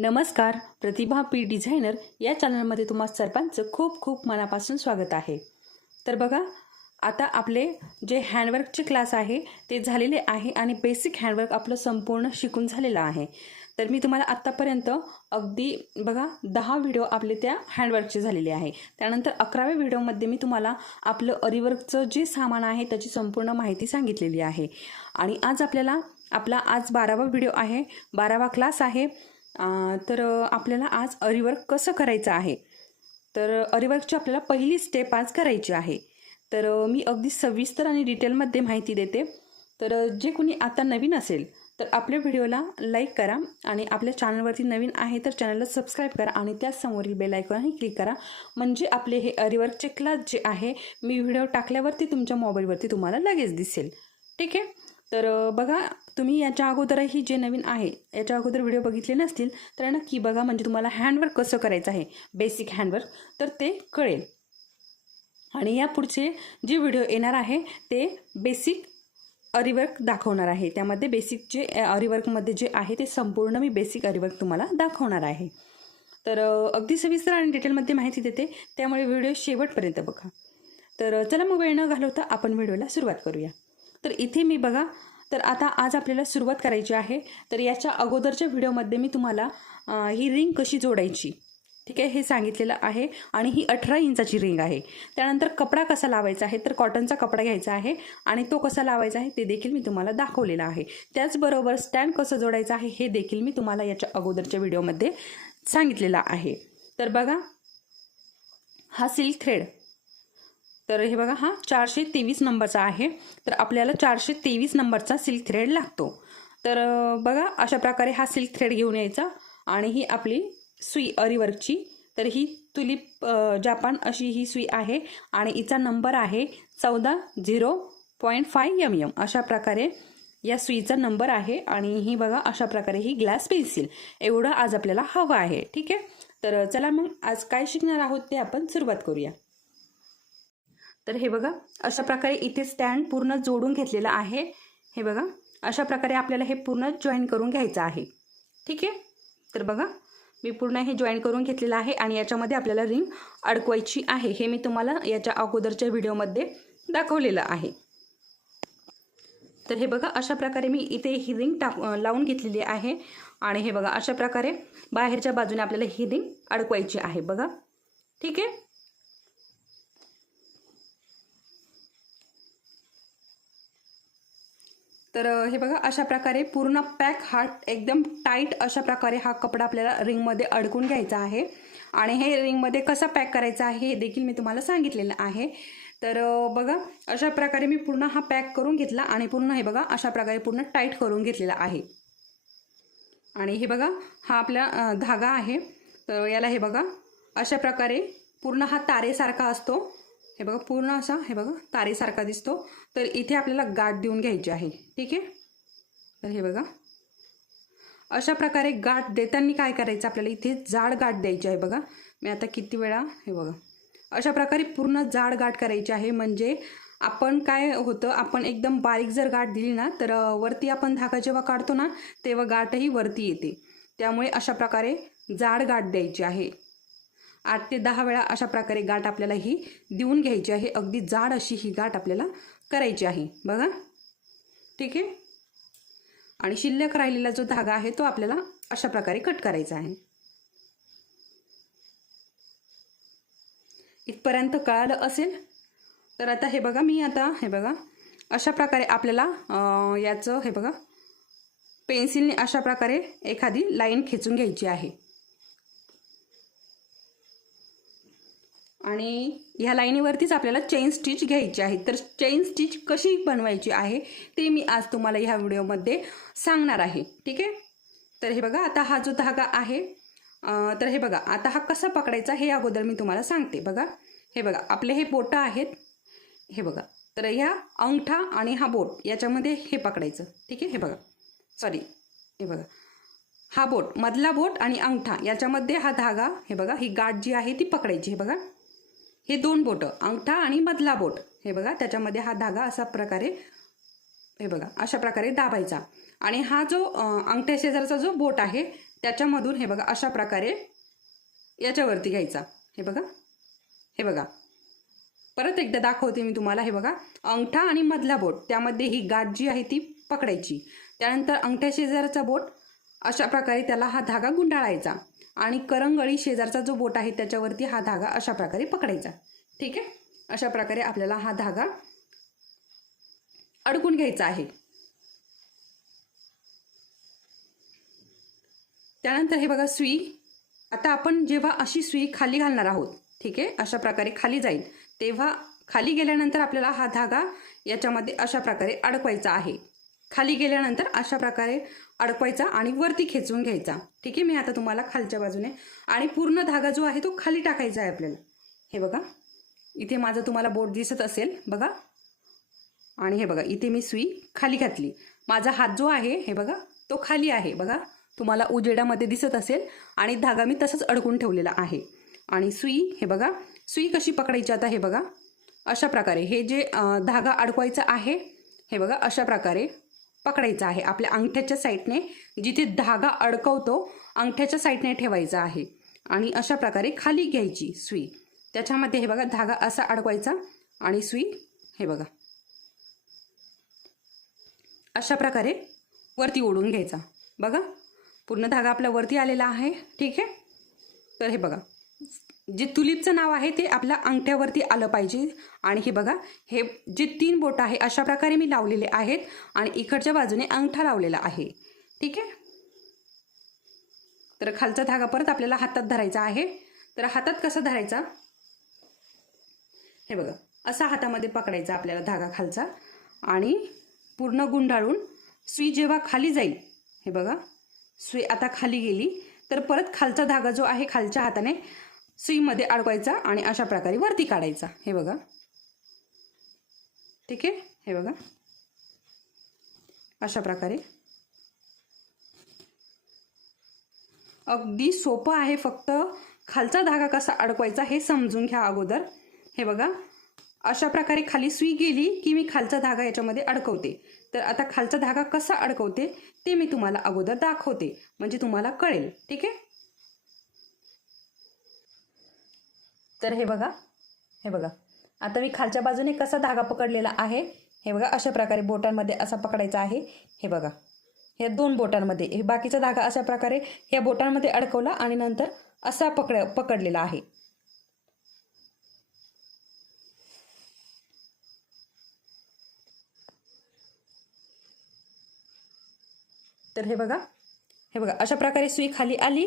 नमस्कार प्रतिभा P designer या चॅनलमध्ये तुम्हा सर्वांचं खूप खूप मनापासून स्वागत आहे. तर बघा आता आपले जे हँडवर्कचे क्लास आहे ते झालेले आहे आणि बेसिक हँडवर्क आपलं संपूर्ण शिकून झालेलं आहे. तर मी तुम्हाला आत्तापर्यंत अगदी बघा दहा व्हिडिओ आपले त्या हँडवर्कचे झालेले आहे. त्यानंतर अकराव्या व्हिडिओमध्ये मी तुम्हाला आपलं अरिवर्कचं जे सामान आहे त्याची संपूर्ण माहिती सांगितलेली आहे. आणि आज आपल्याला आपला आज बारावा व्हिडिओ आहे. बारावा क्लास आहे. तर आपल्याला आज अरिवर्क कसं करायचं आहे? तर अरिवर्कची आपल्याला पहिली स्टेप आज करायची आहे. तर मी अगदी सविस्तर आणि डिटेलमध्ये माहिती देते. तर जे कोणी आता नवीन असेल तर आपल्या व्हिडिओला लाईक करा आणि आपल्या चॅनलवरती नवीन आहे तर चॅनलला सबस्क्राईब करा आणि त्याचसमोरील बेल आयकॉनही क्लिक करा. म्हणजे आपले हे अरिवर्कचे क्लास जे आहे मी व्हिडिओ टाकल्यावरती तुमच्या मोबाईलवरती तुम्हाला लगेच दिसेल. ठीक आहे? तर बघा तुम्ही याच्या अगोदरही जे नवीन आहे याच्या अगोदर व्हिडिओ बघितले नसतील तर नक्की बघा म्हणजे तुम्हाला हँडवर्क कसं करायचं आहे बेसिक हँडवर्क तर ते कळेल. आणि या पुढचे जे व्हिडिओ येणार आहे ते बेसिक अरिवर्क दाखवणार आहे. त्यामध्ये बेसिक जे अरिवर्कमध्ये जे आहे ते संपूर्ण मी बेसिक अरिवर्क तुम्हाला दाखवणार आहे. तर अगदी सविस्तर आणि डिटेलमध्ये माहिती देते त्यामुळे व्हिडिओ शेवटपर्यंत बघा. तर चला मग वेळ न घालवता आपण व्हिडिओला सुरुवात करूया. तर इथे मी बघा तर आता आज आपल्याला सुरुवात करायची आहे. तर याच्या अगोदरच्या व्हिडिओमध्ये मी तुम्हाला ही रिंग कशी जोडायची ठीक आहे हे सांगितलेलं आहे. आणि ही अठरा इंचाची रिंग आहे. त्यानंतर कपडा कसा लावायचा आहे तर कॉटनचा कपडा घ्यायचा आहे. आणि तो कसा लावायचा आहे ते देखील मी तुम्हाला दाखवलेलं आहे. त्याचबरोबर स्टँड कसं जोडायचं आहे हे देखील मी तुम्हाला याच्या अगोदरच्या व्हिडिओमध्ये सांगितलेलं आहे. तर बघा हा सिल्क थ्रेड. तर हे बघा हा चारशे तेवीस नंबरचा आहे. तर आपल्याला चारशे तेवीस नंबरचा सिल्क थ्रेड लागतो. तर बघा अशा प्रकारे हा सिल्क थ्रेड घेऊन यायचा. आणि ही आपली सुई अरिवर्कची. तर ही तुलिप जापान अशी ही सुई आहे. आणि हिचा नंबर आहे चौदा zero point five M M. अशा प्रकारे या सुईचा नंबर आहे. आणि ही बघा अशा प्रकारे ही ग्लास पेन्सिल एवढं आज आपल्याला हवं आहे. ठीक आहे? तर चला मग आज काय शिकणार आहोत ते आपण सुरुवात करूया. तर हे बघा अशा प्रकारे इथे स्टँड पूर्ण जोडून घेतलेलं आहे. हे बघा अशा प्रकारे आपल्याला हे पूर्ण जॉईन करून घ्यायचं आहे. ठीक आहे? तर बघा मी पूर्ण हे जॉईन करून घेतलेलं आहे आणि याच्यामध्ये आपल्याला रिंग अडकवायची आहे. हे मी तुम्हाला याच्या अगोदरच्या व्हिडिओमध्ये दाखवलेलं आहे. तर हे बघा अशा प्रकारे मी इथे ही रिंग टाक लावून घेतलेली आहे. आणि हे बघा अशा प्रकारे बाहेरच्या बाजूने आपल्याला ही रिंग अडकवायची आहे. बघा. ठीक आहे? तर हे बघा अशा प्रकारे पूर्ण पॅक हा एकदम टाईट अशा प्रकारे हा कपडा आपल्याला रिंगमध्ये अडकून घ्यायचा आहे. आणि हे रिंगमध्ये कसा पॅक करायचा आहे हे देखील मी तुम्हाला सांगितलेलं आहे. तर बघा अशा प्रकारे मी पूर्ण हा पॅक करून घेतला आणि पूर्ण हे बघा अशा प्रकारे पूर्ण टाईट करून घेतलेला आहे. आणि हे बघा हा आपला धागा आहे. तर याला हे बघा अशा प्रकारे पूर्ण हा तारेसारखा असतो. हे बघा पूर्ण असा हे बघा तारेसारखा दिसतो. तर इथे आपल्याला गाठ देऊन घ्यायची आहे ठीक आहे? तर हे बघा. अशा प्रकारे गाठ देताना काय करायचं? आपल्याला इथे जाड गाठ द्यायची आहे बघा. मी आता किती वेळा हे बघा. अशा प्रकारे पूर्ण जाड गाठ करायची आहे म्हणजे आपण काय होतं आपण एकदम बारीक जर गाठ दिली ना तर वरती आपण धागा जेव्हा काढतो ना तेव्हा गाठही वरती येते. त्यामुळे अशा प्रकारे जाड गाठ द्यायची आहे. आठ ते दहा वेळा अशा प्रकारे गाठ आपल्याला ही देऊन घ्यायची आहे. अगदी जाड अशी ही गाठ आपल्याला करायची आहे. बघा. ठीक आहे? आणि शिल्लक राहिलेला जो धागा आहे तो आपल्याला अशा प्रकारे कट करायचा आहे. इथपर्यंत कळालं असेल? तर आता हे बघा मी आता हे बघा अशा प्रकारे आपल्याला याचं हे बघा पेन्सिलने अशा प्रकारे एखादी लाईन खेचून घ्यायची आहे. आणि ह्या लाईनीवरतीच आपल्याला चेन स्टिच घ्यायची आहे. तर चेन स्टिच कशी बनवायची आहे ते मी आज तुम्हाला ह्या व्हिडिओमध्ये सांगणार आहे. ठीक आहे? तर हे बघा आता हा जो धागा आहे तर हे बघा आता हा कसा पकडायचा हे अगोदर मी तुम्हाला सांगते. बघा हे बघा आपले हे बोटं आहेत. हे बघा तर ह्या अंगठा आणि हा बोट याच्यामध्ये हे पकडायचं. ठीक आहे? हे बघा सॉरी हे बघा. हा बोट मधला बोट आणि अंगठा याच्यामध्ये हा धागा हे बघा ही गाठ जी आहे ती पकडायची हे बघा. हे दोन बोटं अंगठा आणि मधला बोट. हे बघा त्याच्यामध्ये हा धागा असा प्रकारे हे बघा अशा प्रकारे दाबायचा. आणि हा जो अंगठ्या शेजारचा जो बोट आहे त्याच्यामधून हे बघा अशा प्रकारे याच्यावरती घ्यायचा. हे बघा हे बघा. परत एकदा दाखवते मी तुम्हाला हे बघा अंगठा आणि मधला बोट. त्यामध्ये ही गाठ जी आहे ती पकडायची. त्यानंतर अंगठ्या शेजारचा बोट अशा प्रकारे त्याला हा धागा गुंडाळायचा. आणि करंगळी शेजारचा जो बोट आहे त्याच्यावरती हा धागा अशा प्रकारे पकडायचा. ठीक आहे? अशा प्रकारे आपल्याला हा धागा अडकून घ्यायचा आहे. त्यानंतर हे बघा सुई. आता आपण जेव्हा अशी सुई खाली घालणार आहोत ठीक आहे? अशा प्रकारे खाली जाईल. तेव्हा खाली गेल्यानंतर आपल्याला हा धागा याच्यामध्ये अशा प्रकारे अडकवायचा आहे. खाली गेल्यानंतर अशा प्रकारे अडकवायचा आणि वरती खेचून घ्यायचा. ठीक आहे मी आता तुम्हाला खालच्या बाजूने आणि पूर्ण धागा जो आहे तो खाली टाकायचा आहे आपल्याला. हे बघा इथे माझं तुम्हाला बोट दिसत असेल बघा. आणि हे बघा इथे मी सुई खाली घातली. माझा हात जो आहे हे बघा तो खाली आहे बघा. तुम्हाला उजेडामध्ये दिसत असेल आणि धागा मी तसंच अडकून ठेवलेला आहे. आणि सुई हे बघा सुई कशी पकडायची आता हे बघा. अशा प्रकारे हे जे धागा अडकवायचा आहे हे बघा अशा प्रकारे पकडायचा आहे. आपल्या अंगठ्याच्या साईडने जिथे धागा अडकवतो अंगठ्याच्या साईडने ठेवायचा आहे. आणि अशा प्रकारे खाली घ्यायची सुई. त्याच्यामध्ये हे बघा धागा असा अडकवायचा आणि सुई हे बघा. अशा प्रकारे वरती ओढून घ्यायचा. बघा पूर्ण धागा आपला वरती आलेला आहे. ठीक आहे? तर हे बघा. जे तुलिपचं नाव आहे ते आपल्या अंगठ्यावरती आलं पाहिजे. आणि हे बघा हे जे तीन बोट आहे अशा प्रकारे मी लावलेले आहेत आणि इकडच्या बाजूने अंगठा लावलेला आहे. ठीक आहे? तर खालचा धागा परत आपल्याला हातात धरायचा आहे. तर हातात कसा धरायचा? हे बघा असा हातामध्ये पकडायचा आपल्याला धागा खालचा. आणि पूर्ण गुंडाळून सुई जेव्हा खाली जाईल हे बघा सुई आता खाली गेली तर परत खालचा धागा जो आहे खालच्या हाताने सुईमध्ये अडकवायचा आणि अशा प्रकारे वरती काढायचा. हे बघा. ठीक आहे? हे बघा. अशा प्रकारे. अगदी सोपं आहे फक्त खालचा धागा कसा अडकवायचा हे समजून घ्या अगोदर. हे बघा. अशा प्रकारे खाली सुई गेली की मी खालचा धागा याच्यामध्ये अडकवते. तर आता खालचा धागा कसा अडकवते ते मी तुम्हाला अगोदर दाखवते. म्हणजे तुम्हाला कळेल. ठीक आहे? तर हे बघा हे बघा. आता मी खालच्या बाजूने कसा धागा पकडलेला आहे हे बघा अशा प्रकारे बोटांमध्ये असा पकडायचा आहे. हे बघा ह्या दोन बोटांमध्ये हे बाकीचा धागा अशा प्रकारे या बोटांमध्ये अडकवला आणि नंतर असा पकड पकडलेला आहे. तर हे बघा हे बघा अशा प्रकारे सुई खाली आली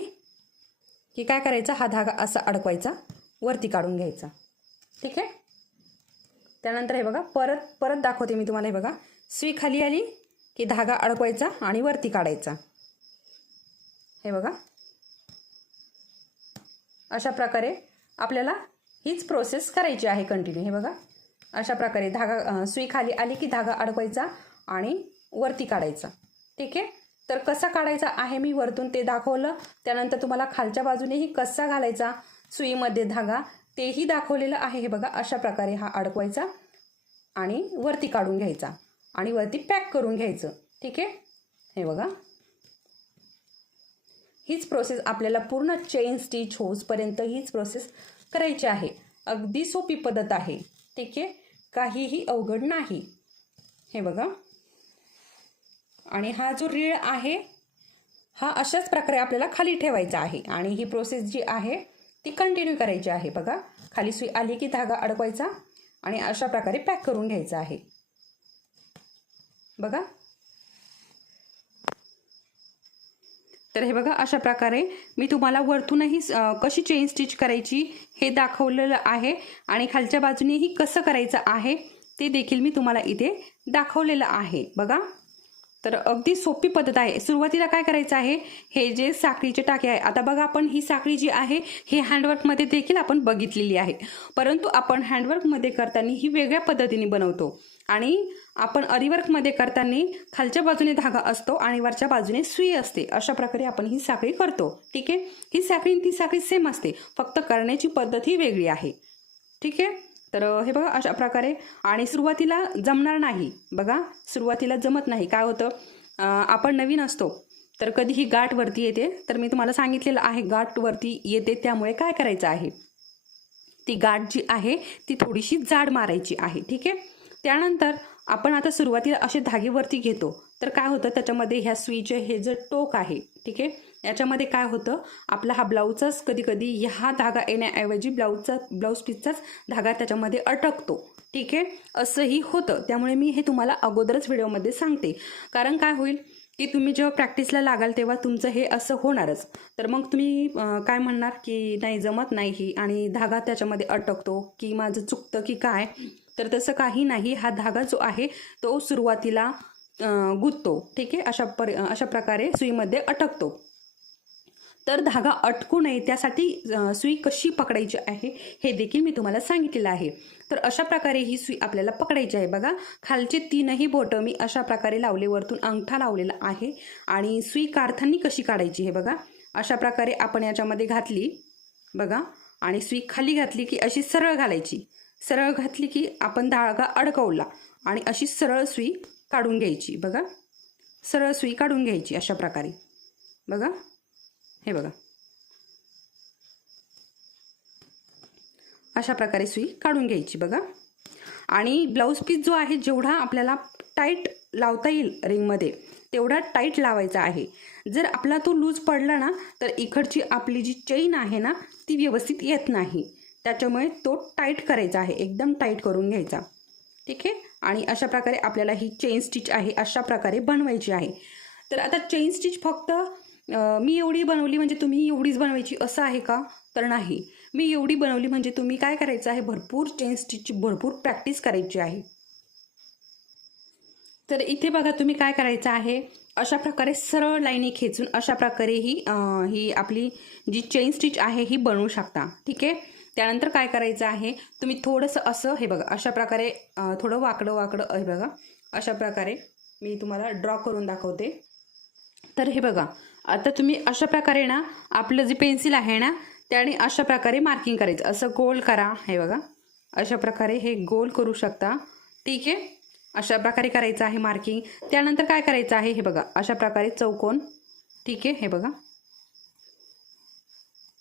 की काय करायचं? हा धागा असा अडकवायचा. वरती काढून घ्यायचा. ठीक आहे? त्यानंतर हे बघा परत परत दाखवते मी तुम्हाला हे बघा. सुई खाली आली की धागा अडकवायचा आणि वरती काढायचा. हे बघा. अशा प्रकारे आपल्याला हीच प्रोसेस करायची आहे कंटिन्यू हे बघा. अशा प्रकारे धागा सुई खाली आली की धागा अडकवायचा आणि वरती काढायचा. ठीक आहे? तर कसा काढायचा आहे मी वरतून ते दाखवलं. त्यानंतर तुम्हाला खालच्या बाजूनेही कसा घालायचा सुईमध्ये धागा तेही दाखवलेलं आहे. हे बघा अशा प्रकारे हा अडकवायचा आणि वरती काढून घ्यायचा आणि वरती पॅक करून घ्यायचं. ठीक आहे? हे बघा. हीच प्रोसेस आपल्याला पूर्ण चेन स्टिच होसपर्यंत हीच प्रोसेस करायची आहे. अगदी सोपी पद्धत आहे. ठीक आहे? काहीही अवघड नाही. हे बघा. आणि हा जो रीळ आहे हा अशाच प्रकारे आपल्याला खाली ठेवायचा आहे. आणि ही प्रोसेस जी आहे ती कंटिन्यू करायची आहे बघा. खाली सुई आली की धागा अडकवायचा आणि अशा प्रकारे पॅक करून घ्यायचा आहे. बघा. तर हे बघा अशा प्रकारे मी तुम्हाला वरतूनही कशी चेन स्टिच करायची हे दाखवलेलं आहे आणि खालच्या बाजूनेही कसं करायचं आहे ते देखील मी तुम्हाला इथे दाखवलेलं आहे. बघा. तर अगदी सोपी पद्धत आहे. सुरुवातीला काय करायचं आहे? हे जे साखळीचे टाके आहे आता बघा आपण ही साखळी जी आहे हे हँडवर्कमध्ये देखील आपण बघितलेली आहे. परंतु आपण हँडवर्कमध्ये करताना ही वेगळ्या पद्धतीने बनवतो. आणि आपण अरिवर्कमध्ये करताना खालच्या बाजूने धागा असतो आणि वरच्या बाजूने सुई असते. अशा प्रकारे आपण ही साखळी करतो. ठीक आहे? ही साखळी ती साखळी सेम असते. फक्त करण्याची पद्धत ही वेगळी आहे. ठीक आहे? तर हे बघा अशा प्रकारे. आणि सुरुवातीला जमणार नाही. बघा सुरुवातीला जमत नाही. काय होतं? आपण नवीन असतो. तर कधीही गाठवरती गाठ वरती येते. तर मी तुम्हाला सांगितलेलं आहे गाठवरती येते. त्यामुळे काय करायचं आहे? ती गाठ जी आहे ती थोडीशी जाड मारायची आहे. ठीक आहे? त्यानंतर आपण आता सुरुवातीला असे धागेवरती घेतो. तर काय होतं त्याच्यामध्ये ह्या सुईचे हे जे टोक आहे ठीक आहे? याच्यामध्ये काय होतं आपला हा ब्लाऊजचाच कधी कधी हा धागा येण्याऐवजी ब्लाऊजचा ब्लाऊज पीसचाच धागा त्याच्यामध्ये अटकतो ठीक आहे? असंही होतं. त्यामुळे मी हे तुम्हाला अगोदरच व्हिडिओमध्ये सांगते. कारण काय होईल की तुम्ही जेव्हा प्रॅक्टिसला लागाल तेव्हा तुमचं हे असं होणारच. तर मग तुम्ही काय म्हणणार की नाही जमत नाही ही आणि धागा त्याच्यामध्ये अटकतो की माझं चुकतं की काय? तर तसं काही नाही. हा धागा जो आहे तो सुरुवातीला गुंततो ठीक आहे? अशा पर अशा प्रकारे सुईमध्ये अटकतो. तर धागा अटकू नये त्यासाठी सुई कशी पकडायची आहे हे देखील मी तुम्हाला सांगितलेलं आहे. तर अशा प्रकारे ही सुई आपल्याला पकडायची आहे. बघा खालचे तीनही बोटं मी अशा प्रकारे लावले वरतून अंगठा लावलेला आहे आणि सुई काढताना कशी काढायची हे बघा. अशा प्रकारे आपण याच्यामध्ये घातली बघा आणि सुई खाली घातली की अशी सरळ घालायची. सरळ घातली की आपण धागा अडकवला आणि अशी सरळ सुई काढून घ्यायची. बघा. सरळ सुई काढून घ्यायची अशा प्रकारे. बघा. हे बघा. अशा प्रकारे सुई काढून घ्यायची. बघा. आणि ब्लाऊज पीस जो आहे जेवढा आपल्याला टाईट लावता येईल रिंगमध्ये तेवढा टाईट लावायचा आहे. जर आपला तो लूज पडला ना तर इकडची आपली जी चेन आहे ना ती व्यवस्थित येत नाही. त्याच्यामुळे तो टाईट करायचा आहे. एकदम टाईट करून घ्यायचा. ठीक आहे? आणि अशा प्रकारे आपल्याला ही चेन स्टिच आहे अशा प्रकारे बनवायची आहे. तर आता चेन स्टिच फक्त मी एवढी बनवली म्हणजे तुम्ही एवढीच बनवायची असं आहे का? तर नाही. मी एवढी बनवली म्हणजे तुम्ही काय करायचं आहे? भरपूर चेन स्टिचची भरपूर प्रॅक्टिस करायची आहे. तर इथे बघा तुम्ही काय करायचं आहे? अशा प्रकारे सरळ लाईनी खेचून अशा प्रकारे ही ही आपली जी चेन स्टिच आहे ही बनवू शकता. ठीक आहे? त्यानंतर काय करायचं आहे तुम्ही थोडंसं असं हे बघा अशा प्रकारे थोडं वाकडं वाकडं हे बघा अशा प्रकारे मी तुम्हाला ड्रॉ करून दाखवते. तर हे बघा आता तुम्ही अशा प्रकारे ना आपलं जे पेन्सिल आहे ना त्याने अशा प्रकारे मार्किंग करायचं. असं गोल करा हे बघा अशा प्रकारे हे गोल करू शकता. ठीक आहे? अशा प्रकारे करायचं आहे मार्किंग त्यानंतर काय करायचं आहे हे बघा अशा प्रकारे चौकोन. ठीक आहे? हे बघा.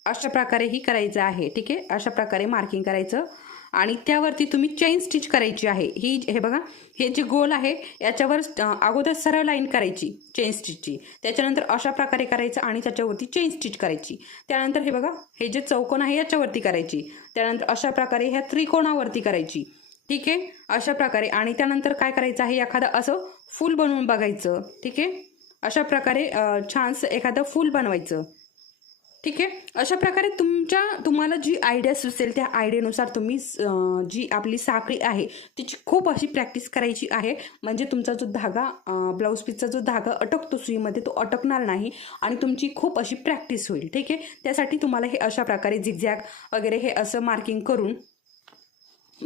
अशा प्रकारे ही करायचं आहे ठीक आहे? अशा प्रकारे मार्किंग करायचं. आणि त्यावरती तुम्ही चेन स्टिच करायची आहे. ही हे बघा हे जे गोल आहे याच्यावर अगोदर सरळ लाईन करायची चेन स्टिचची त्याच्यानंतर अशा प्रकारे करायचं आणि त्याच्यावरती चेन स्टिच करायची. त्यानंतर हे बघा हे जे चौकोन आहे याच्यावरती करायची. त्यानंतर अशा प्रकारे ह्या त्रिकोणावरती करायची. ठीक आहे? अशा प्रकारे. आणि त्यानंतर काय करायचं आहे एखादं असं फूल बनवून बघायचं. ठीक आहे? अशा प्रकारे छानसं एखादं फूल बनवायचं. ठीक आहे? अशा प्रकारे तुमच्या तुम्हाला जी आयडिया सुचेल त्या आयडियानुसार तुम्ही जी आपली साखळी आहे तिची खूप अशी प्रॅक्टिस करायची आहे. म्हणजे तुमचा जो धागा ब्लाऊज पीसचा जो धागा अटकतो सुईमध्ये तो अटकणार नाही आणि तुमची खूप अशी प्रॅक्टिस होईल. ठीक आहे? त्यासाठी तुम्हाला हे अशा प्रकारे झिगझॅग वगैरे हे असं मार्किंग करून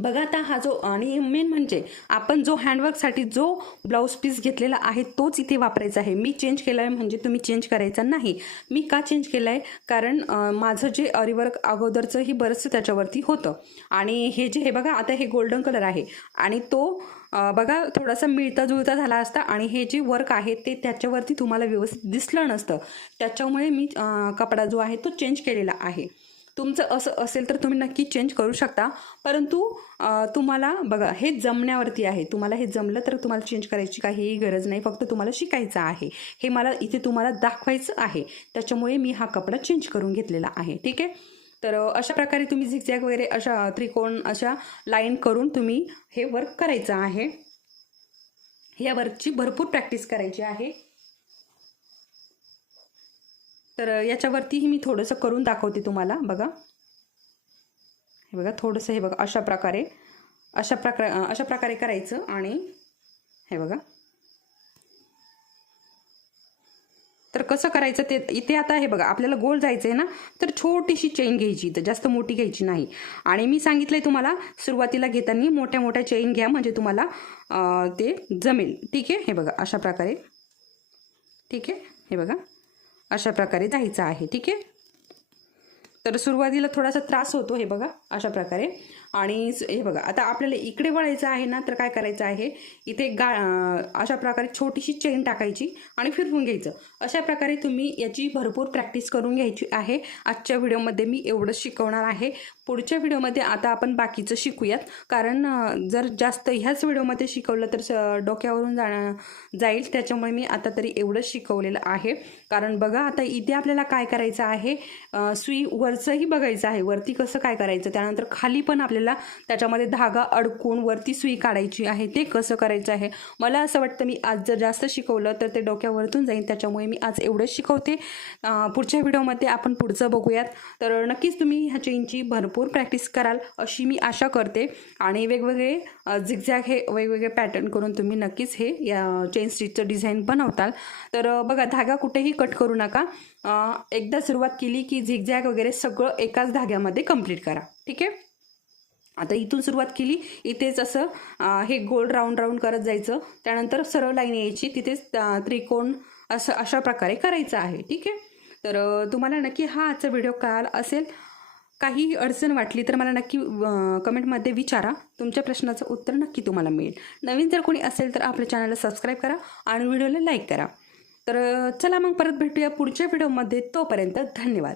बघा आता हा जो आणि मेन म्हणजे आपण जो हँडवर्कसाठी जो ब्लाऊज पीस घेतलेला आहे तोच इथे वापरायचा आहे. मी चेंज केला आहे म्हणजे तुम्ही चेंज करायचा नाही. मी का चेंज केलं आहे कारण माझं जे अरिवर्क अगोदरचंही बरंचसं त्याच्यावरती होतं. आणि हे जे हे बघा आता हे गोल्डन कलर आहे. आणि तो बघा थोडासा मिळता जुळता झाला असता आणि हे जे वर्क आहे ते त्याच्यावरती तुम्हाला व्यवस्थित दिसलं नसतं. त्याच्यामुळे मी कपडा जो आहे तो चेंज केलेला आहे. तुमचं असं असेल तर तुम्ही नक्की चेंज करू शकता. परंतु तुम्हाला बघा हे जमण्यावरती आहे. तुम्हाला हे जमलं तर तुम्हाला चेंज करायची काहीही गरज नाही. फक्त तुम्हाला शिकायचं आहे. हे मला इथे तुम्हाला दाखवायचं आहे. त्याच्यामुळे मी हा कपडा चेंज करून घेतलेला आहे. ठीक आहे? तर अशा प्रकारे तुम्ही झिकझॅक वगैरे अशा त्रिकोण अशा लाईन करून तुम्ही हे वर्क करायचं आहे. या वर्कची भरपूर प्रॅक्टिस करायची आहे. तर याच्यावरतीही मी थोडंसं करून दाखवते तुम्हाला बघा. हे बघा थोडंसं हे बघा अशा प्रकारे अशा प्रकार अशा प्रकारे करायचं आणि हे बघा. तर कसं करायचं ते इथे आता हे बघा आपल्याला गोल जायचं आहे ना तर छोटीशी चेन घ्यायची तर जास्त मोठी घ्यायची नाही. आणि मी सांगितलंय तुम्हाला सुरुवातीला घेताना मोठ्या मोठ्या चेन घ्या म्हणजे तुम्हाला ते जमेल. ठीक आहे? हे बघा अशा प्रकारे. ठीक आहे? हे बघा. अशा प्रकारे जायचं आहे ठीक आहे? तर सुरुवातीला थोडासा त्रास होतो हे बघा अशा प्रकारे. आणि हे बघा आता आपल्याला इकडे वळायचं आहे ना तर काय करायचं आहे? इथे गा अशा प्रकारे छोटीशी चेन टाकायची आणि फिरवून घ्यायचं. अशा प्रकारे तुम्ही याची भरपूर प्रॅक्टिस करून घ्यायची आहे. आजच्या व्हिडिओमध्ये मी एवढंच शिकवणार आहे. पुढच्या व्हिडिओमध्ये आता आपण बाकीचं शिकूयात. कारण जर जास्त ह्याच व्हिडिओमध्ये शिकवलं तर स- डोक्यावरून जाणं जाईल. त्याच्यामुळे मी आता तरी एवढंच शिकवलेलं आहे. कारण बघा आता इथे आपल्याला काय करायचं आहे? सुई वरचंही बघायचं आहे. वरती कसं काय करायचं? त्यानंतर खाली पण आपल्याला त्याच्यामध्ये धागा अडकून वरती सुई काढायची आहे. ते कसं करायचं आहे? मला असं वाटतं मी आज जर जास्त शिकवलं तर ते डोक्यावरतून जाईल. त्याच्यामुळे मी आज एवढंच शिकवते. पुढच्या व्हिडिओमध्ये आपण पुढचं बघूयात. तर नक्कीच तुम्ही ह्या चेनची भरपूर प्रॅक्टिस कराल अशी मी आशा करते. आणि वेगवेगळे झिगझॅग हे वेगवेगळे पॅटर्न करून तुम्ही नक्कीच हे या चेन स्टिचचं डिझाईन बनवताल. तर बघा धागा कुठेही कट करू नका. एकदा सुरुवात केली की झिगझॅग वगैरे सगळं एकाच धाग्यामध्ये कंप्लीट करा. ठीक आहे? आता इथून सुरुवात केली. इथेच असं हे गोल राऊंड राऊंड करत जायचं. त्यानंतर सरळ लाईन यायची. तिथेच त्रिकोण असं अशा प्रकारे करायचं आहे. ठीक आहे? तर तुम्हाला नक्की हा आजचा व्हिडिओ कळाला असेल. काही अडचण वाटली तर मला नक्की कमेंटमध्ये विचारा. तुमच्या प्रश्नाचं उत्तर नक्की तुम्हाला मिळेल. नवीन जर कोणी असेल तर आपल्या चॅनलला सबस्क्राईब करा आणि व्हिडिओला लाईक करा. तर चला मग परत भेटूया पुढच्या व्हिडिओमध्ये तोपर्यंत धन्यवाद.